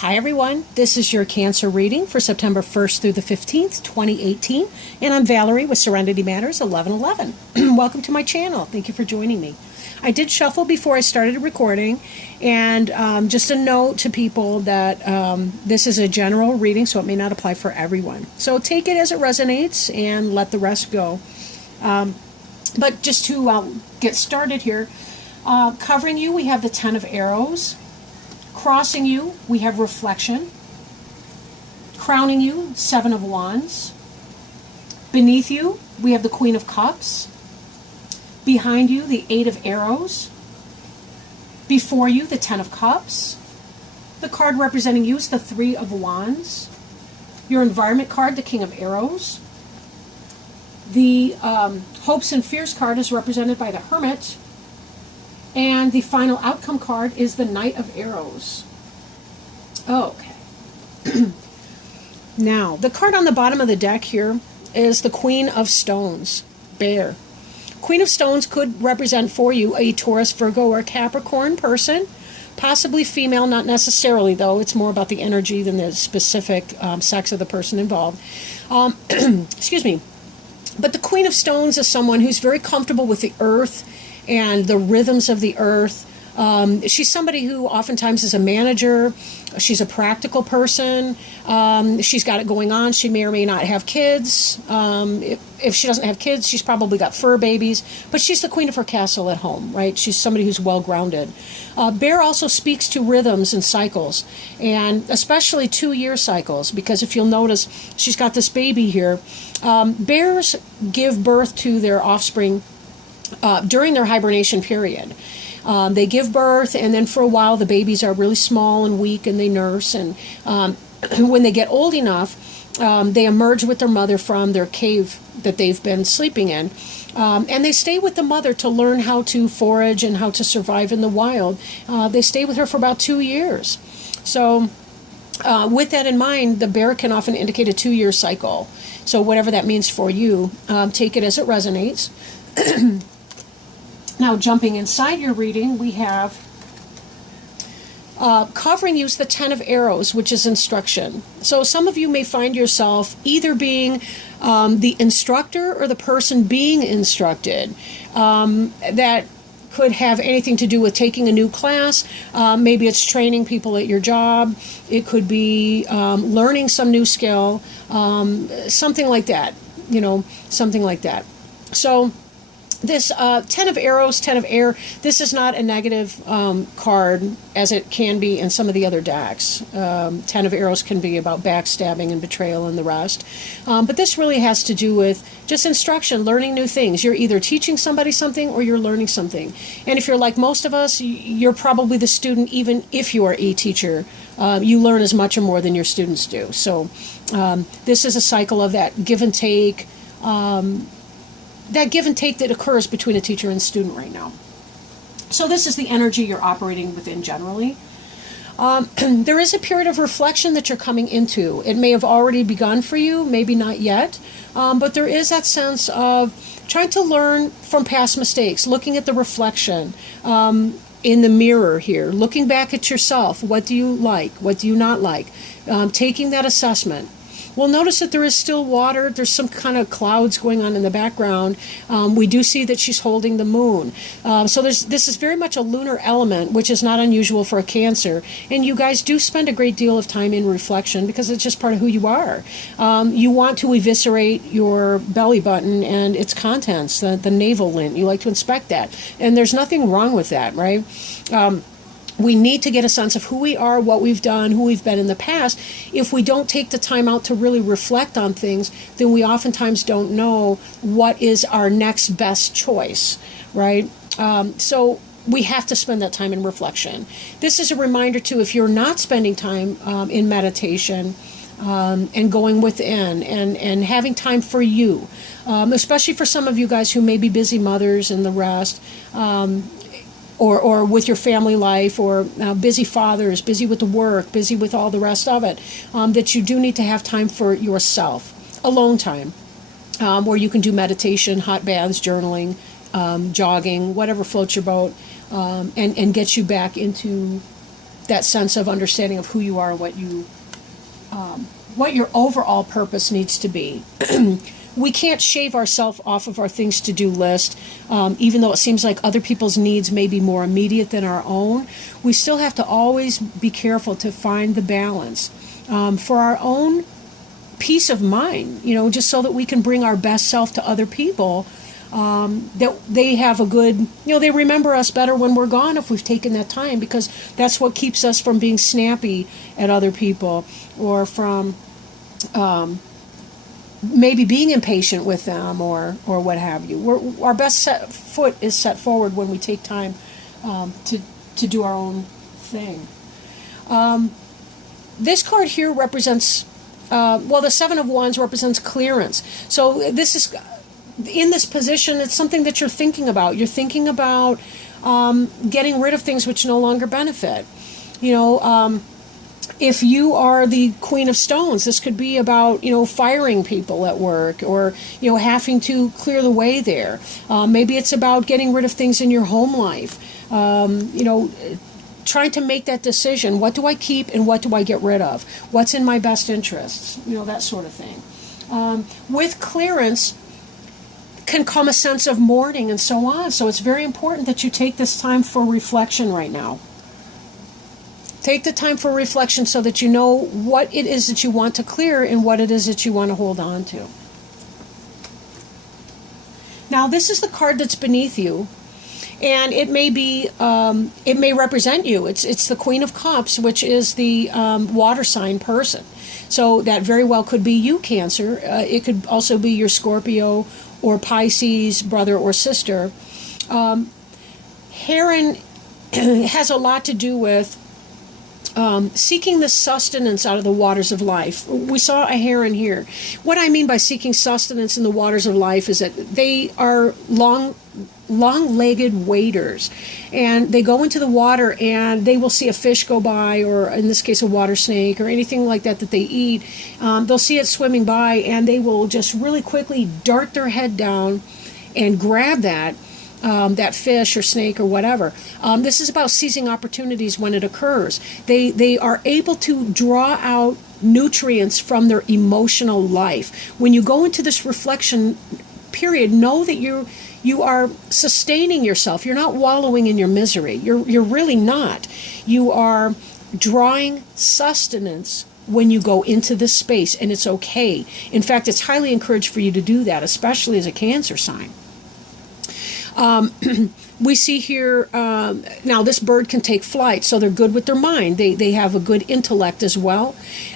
Hi everyone, this is your Cancer reading for September 1st through the 15th, 2018, and I'm Valerie with Serenity Matters 1111. Welcome to my channel. Thank you for joining me. I did shuffle before I started recording, and just a note to people that this is a general reading, so it may not apply for everyone. So take it as it resonates and let the rest go. But just to get started here, covering you, we have the Ten of Arrows. Crossing you, we have Reflection. Crowning you, Seven of Wands. Beneath you, we have the Queen of Cups. Behind you, the Eight of Arrows. Before you, the Ten of Cups. The card representing you is the Three of Wands. Your environment card, the King of Arrows. The Hopes and Fears card is represented by the Hermit. And the final outcome card is the Knight of Arrows. Okay. Now, the card on the bottom of the deck here is the Queen of Stones, Bear. Queen of Stones could represent for you a Taurus, Virgo, or Capricorn person. Possibly female, not necessarily, though. It's more about the energy than the specific sex of the person involved. Excuse me. But the Queen of Stones is someone who's very comfortable with the earth and the rhythms of the earth. She's somebody who oftentimes is a manager. She's a practical person. She's got it going on. She may or may not have kids. If she doesn't have kids, she's probably got fur babies. But she's the queen of her castle at home, right? She's somebody who's well-grounded. Bear also speaks to rhythms and cycles, and especially 2-year cycles, because if you'll notice, she's got this baby here. Bears give birth to their offspring during their hibernation period. They give birth, and then for a while the babies are really small and weak, and they nurse. And when they get old enough, they emerge with their mother from their cave that they've been sleeping in. And they stay with the mother to learn how to forage and how to survive in the wild. They stay with her for about 2 years. So with that in mind, the bear can often indicate a 2-year cycle. So whatever that means for you, take it as it resonates. Now, jumping inside your reading, we have covering you is the Ten of Arrows, which is instruction. So some of you may find yourself either being the instructor or the person being instructed. That could have anything to do with taking a new class. Maybe it's training people at your job. It could be learning some new skill, something like that, something like that. So this Ten of Arrows, Ten of Air, this is not a negative card as it can be in some of the other decks. Ten of Arrows can be about backstabbing and betrayal and the rest. But this really has to do with just instruction, learning new things. You're either teaching somebody something or you're learning something. And if you're like most of us, you're probably the student even if you are a teacher. You learn as much or more than your students do. So this is a cycle of that give and take, that occurs between a teacher and student right now. So this is the energy you're operating within generally. There is a period of reflection that you're coming into. It may have already begun for you, maybe not yet, but there is that sense of trying to learn from past mistakes, looking at the reflection in the mirror here, looking back at yourself. What do you like? What do you not like? Taking that assessment. Well, notice that there is still water. There's some kind of clouds going on in the background. We do see that she's holding the moon. So this is very much a lunar element, which is not unusual for a Cancer. And you guys do spend a great deal of time in reflection because it's just part of who you are. You want to eviscerate your belly button and its contents, the navel lint. You like to inspect that. And there's nothing wrong with that, right? We need to get a sense of who we are, what we've done, who we've been in the past. If we don't take the time out to really reflect on things, then we oftentimes don't know what is our next best choice, right? So we have to spend that time in reflection. This is a reminder, too, if you're not spending time in meditation and going within and having time for you, especially for some of you guys who may be busy mothers and the rest, or with your family life, or busy fathers, busy with the work, busy with all the rest of it, that you do need to have time for yourself, alone time, where you can do meditation, hot baths, journaling, jogging, whatever floats your boat, and get you back into that sense of understanding of who you are, what your overall purpose needs to be. We can't shave ourselves off of our things to do list, even though it seems like other people's needs may be more immediate than our own. We still have to always be careful to find the balance for our own peace of mind, just so that we can bring our best self to other people, that they have a good, they remember us better when we're gone if we've taken that time, because that's what keeps us from being snappy at other people, or from maybe being impatient with them, or what have you. Our best foot is set forward when we take time to do our own thing. This card here represents, the Seven of Wands represents clearance. So this is, in this position, it's something that you're thinking about. You're thinking about getting rid of things which no longer benefit. If you are the Queen of Stones, this could be about, firing people at work, or, having to clear the way there. Maybe it's about getting rid of things in your home life. Trying to make that decision. What do I keep and what do I get rid of? What's in my best interests? That sort of thing. With clearance can come a sense of mourning and so on. So it's very important that you take this time for reflection right now. Take the time for reflection so that you know what it is that you want to clear and what it is that you want to hold on to. Now, this is the card that's beneath you, and it may be, it may represent you. It's the Queen of Cups, which is the water sign person. So that very well could be you, Cancer. It could also be your Scorpio or Pisces brother or sister. Heron has a lot to do with seeking the sustenance out of the waters of life. We saw a heron here. What I mean by seeking sustenance in the waters of life is that they are long-legged waders, and they go into the water and they will see a fish go by, or in this case a water snake, or anything like that they eat. They'll see it swimming by, and they will just really quickly dart their head down and grab that fish or snake or whatever. This is about seizing opportunities when it occurs. They are able to draw out nutrients from their emotional life. When you go into this reflection period, know that you are sustaining yourself. You're not wallowing in your misery. You're really not. You are drawing sustenance when you go into this space, and it's okay. In fact, it's highly encouraged for you to do that, especially as a Cancer sign. We see here, now this bird can take flight, so they're good with their mind. They have a good intellect as well,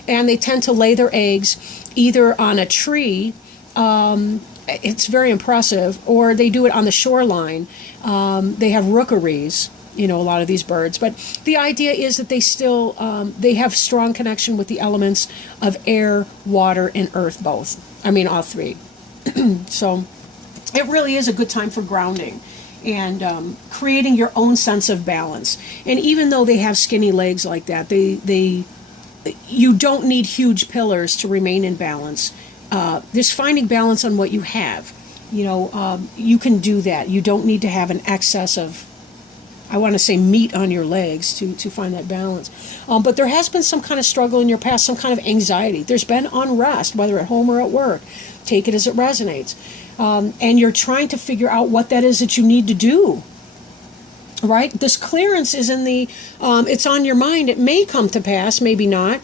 and they tend to lay their eggs either on a tree, it's very impressive, or they do it on the shoreline. They have rookeries, a lot of these birds, but the idea is that they still, they have strong connection with the elements of air, water, and earth both. All three. So it really is a good time for grounding and creating your own sense of balance. And even though they have skinny legs like that, you don't need huge pillars to remain in balance. Just finding balance on what you have. You can do that. You don't need to have an excess of, I want to say, meat on your legs to find that balance. But there has been some kind of struggle in your past, some kind of anxiety. There's been unrest, whether at home or at work. Take it as it resonates. And you're trying to figure out what that is that you need to do. Right? This clearance is in the, it's on your mind. It may come to pass, maybe not.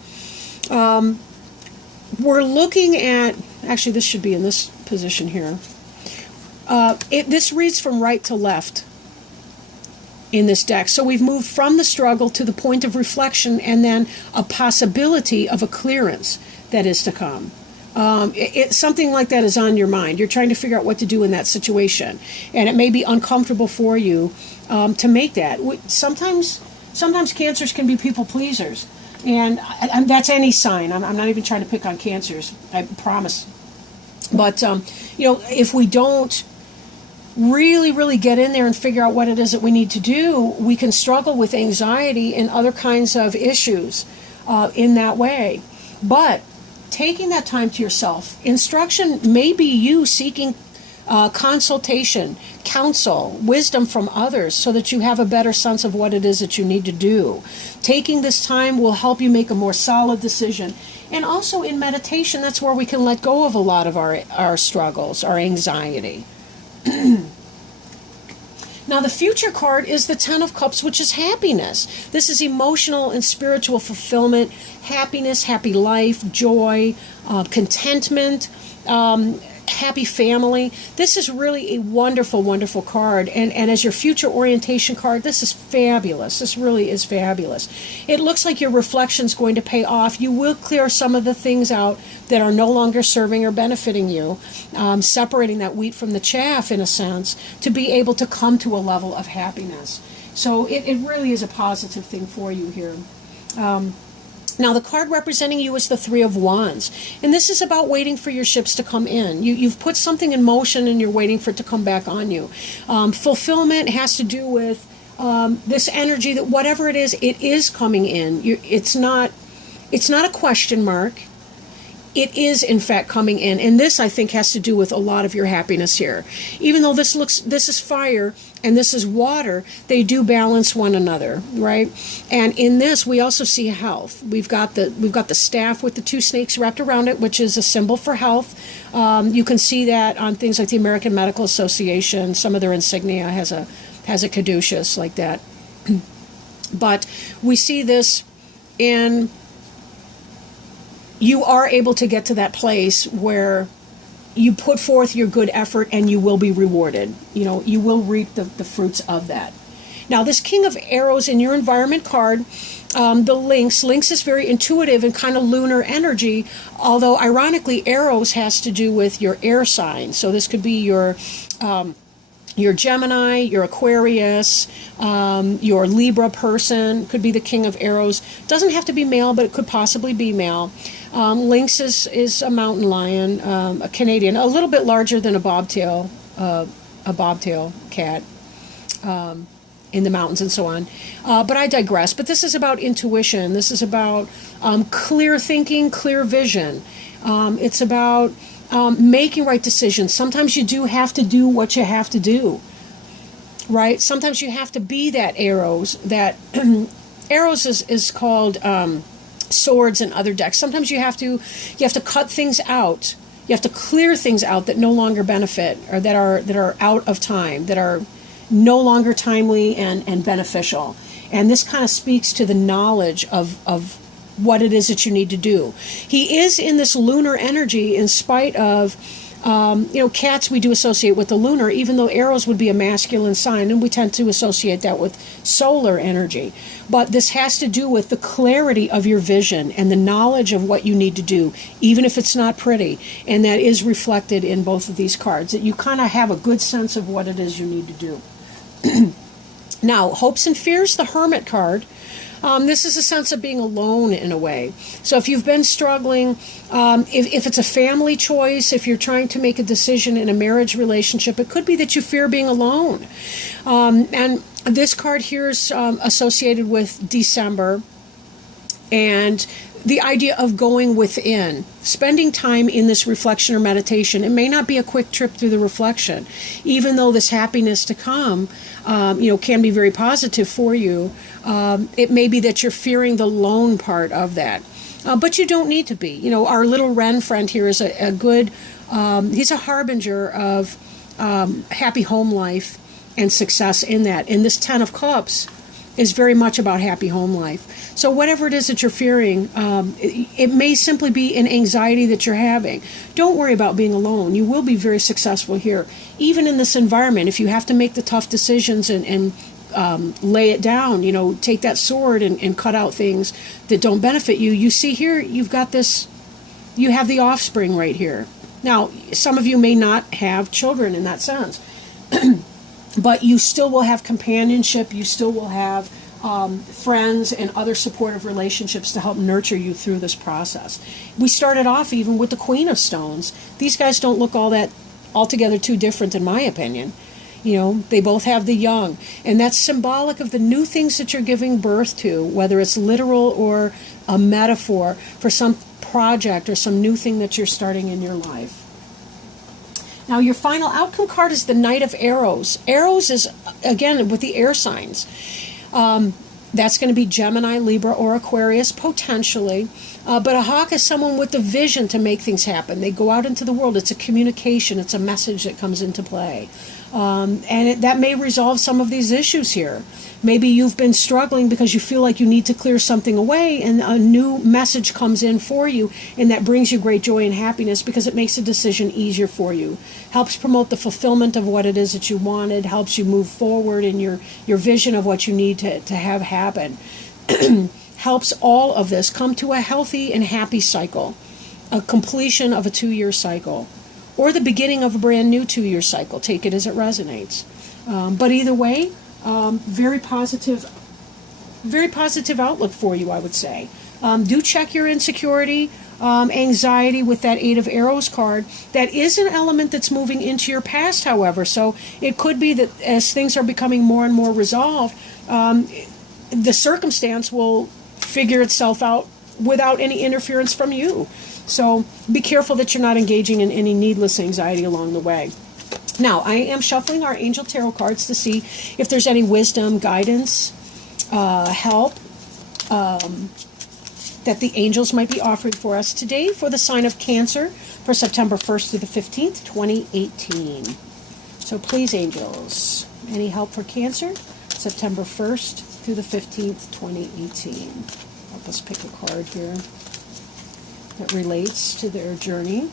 We're looking at, actually this should be in this position here. This reads from right to left in this deck. So we've moved from the struggle to the point of reflection, and then a possibility of a clearance that is to come. Something like that is on your mind. You're trying to figure out what to do in that situation, and it may be uncomfortable for you to make that. Sometimes Cancers can be people pleasers, and that's any sign. I'm not even trying to pick on Cancers, I promise. But if we don't really get in there and figure out what it is that we need to do, we can struggle with anxiety and other kinds of issues in that way. But taking that time to yourself, instruction may be you seeking consultation, counsel, wisdom from others so that you have a better sense of what it is that you need to do. Taking this time will help you make a more solid decision. And also in meditation, that's where we can let go of a lot of our struggles, our anxiety. Now, the future card is the Ten of Cups, which is happiness. This is emotional and spiritual fulfillment, happiness, happy life, joy, contentment, happy family. This is really a wonderful, wonderful card. And as your future orientation card, this is fabulous. This really is fabulous. It looks like your reflection is going to pay off. You will clear some of the things out that are no longer serving or benefiting you, separating that wheat from the chaff, in a sense, to be able to come to a level of happiness. So it really is a positive thing for you here. Now, the card representing you is the Three of Wands. And this is about waiting for your ships to come in. You've put something in motion and you're waiting for it to come back on you. Fulfillment has to do with this energy that whatever it is coming in. It's not a question mark. It is, in fact, coming in. And this, I think, has to do with a lot of your happiness here. Even though this is fire and this is water, they do balance one another, right? And in this, we also see health. We've got the staff with the two snakes wrapped around it, which is a symbol for health. You can see that on things like the American Medical Association. Some of their insignia has a caduceus like that. But we see this in... You are able to get to that place where you put forth your good effort and you will be rewarded. You will reap the fruits of that. Now, this King of Arrows in your environment card, the Lynx is very intuitive and kind of lunar energy, although ironically, arrows has to do with your air sign. So this could be your Gemini, your Aquarius, your Libra person, could be the King of Arrows. Doesn't have to be male, but it could possibly be male. Lynx is a mountain lion, a Canadian, a little bit larger than a bobtail cat in the mountains and so on. But I digress. But this is about intuition. This is about clear thinking, clear vision. It's about making right decisions. Sometimes you do have to do what you have to do, right? Sometimes you have to be that arrows. That arrows is called swords and other decks. Sometimes you have to cut things out. You have to clear things out that no longer benefit or that are out of time, that are no longer timely and beneficial. And this kind of speaks to the knowledge of what it is that you need to do. He is in this lunar energy in spite of, cats we do associate with the lunar, even though arrows would be a masculine sign, and we tend to associate that with solar energy. But this has to do with the clarity of your vision and the knowledge of what you need to do, even if it's not pretty. And that is reflected in both of these cards, that you kind of have a good sense of what it is you need to do. Now, hopes and fears, the Hermit card. This is a sense of being alone in a way. So if you've been struggling, if it's a family choice, if you're trying to make a decision in a marriage relationship, it could be that you fear being alone. And this card here is associated with December and the idea of going within, spending time in this reflection or meditation. It may not be a quick trip through the reflection, even though this happiness to come, can be very positive for you. It may be that you're fearing the lone part of that, but you don't need to be. Our little Wren friend here is a good. He's a harbinger of happy home life and success in that. And this Ten of Cups is very much about happy home life. So whatever it is that you're fearing, it may simply be an anxiety that you're having. Don't worry about being alone. You will be very successful here. Even in this environment, if you have to make the tough decisions and lay it down, take that sword and cut out things that don't benefit you. You see here, you've got this, you have the offspring right here. Now, some of you may not have children in that sense. But you still will have companionship. You still will have friends and other supportive relationships to help nurture you through this process. We started off even with the Queen of Stones. These guys don't look altogether too different in my opinion. They both have the young. And that's symbolic of the new things that you're giving birth to, whether it's literal or a metaphor for some project or some new thing that you're starting in your life. Now, your final outcome card is the Knight of Arrows. Arrows is, again, with the air signs. That's going to be Gemini, Libra, or Aquarius, potentially. But a hawk is someone with the vision to make things happen. They go out into the world. It's a communication. It's a message that comes into play. That may resolve some of these issues here. Maybe you've been struggling because you feel like you need to clear something away, and a new message comes in for you, and that brings you great joy and happiness because it makes a decision easier for you. Helps promote the fulfillment of what it is that you wanted, helps you move forward in your vision of what you need to have happen. Helps all of this come to a healthy and happy cycle, a completion of a 2-year cycle, or the beginning of a brand new 2-year cycle. Take it as it resonates. But either way, very positive outlook for you, I would say. Do check your insecurity, anxiety with that Eight of Arrows card. That is an element that's moving into your past, however. So it could be that as things are becoming more and more resolved, the circumstance will figure itself out without any interference from you. So be careful that you're not engaging in any needless anxiety along the way. Now, I am shuffling our Angel Tarot cards to see if there's any wisdom, guidance, help that the angels might be offering for us today for the sign of Cancer for September 1st through the 15th, 2018. So please, angels, any help for Cancer? September 1st through the 15th, 2018. Help us pick a card here that relates to their journey.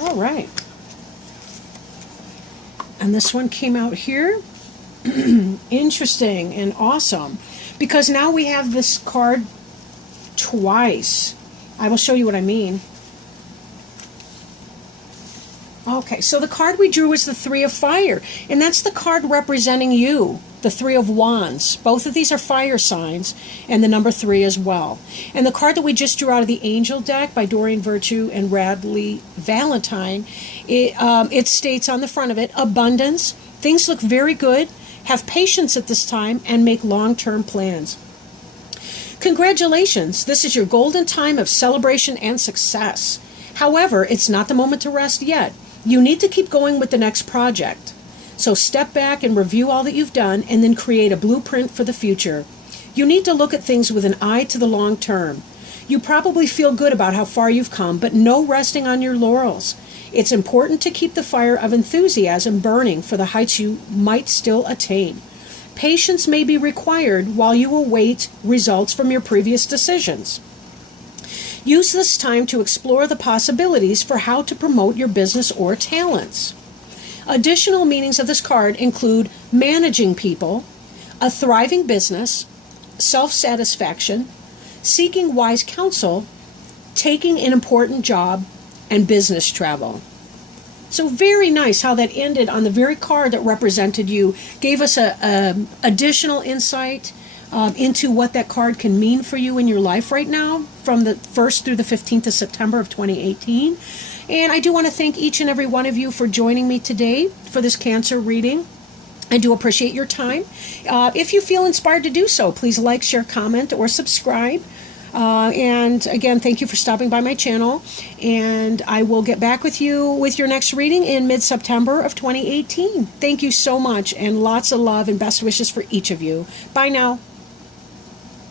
All right. And this one came out here. Interesting and awesome. Because now we have this card twice. I will show you what I mean. Okay, so the card we drew is the Three of Fire. And that's the card representing you. The Three of Wands. Both of these are fire signs, and the number 3 as well. And the card that we just drew out of the Angel deck by Doreen Virtue and Radley Valentine, it states on the front of it, abundance, things look very good, have patience at this time, and make long-term plans. Congratulations, this is your golden time of celebration and success. However, it's not the moment to rest yet. You need to keep going with the next project. So step back and review all that you've done and then create a blueprint for the future. You need to look at things with an eye to the long term. You probably feel good about how far you've come, but no resting on your laurels. It's important to keep the fire of enthusiasm burning for the heights you might still attain. Patience may be required while you await results from your previous decisions. Use this time to explore the possibilities for how to promote your business or talents. Additional meanings of this card include managing people, a thriving business, self-satisfaction, seeking wise counsel, taking an important job, and business travel. So very nice how that ended on the very card that represented you, gave us a additional insight into what that card can mean for you in your life right now from the 1st through the 15th of September of 2018. And I do want to thank each and every one of you for joining me today for this Cancer reading. I do appreciate your time. If you feel inspired to do so, please like, share, comment, or subscribe. And again, thank you for stopping by my channel. And I will get back with you with your next reading in mid-September of 2018. Thank you so much, and lots of love and best wishes for each of you. Bye now.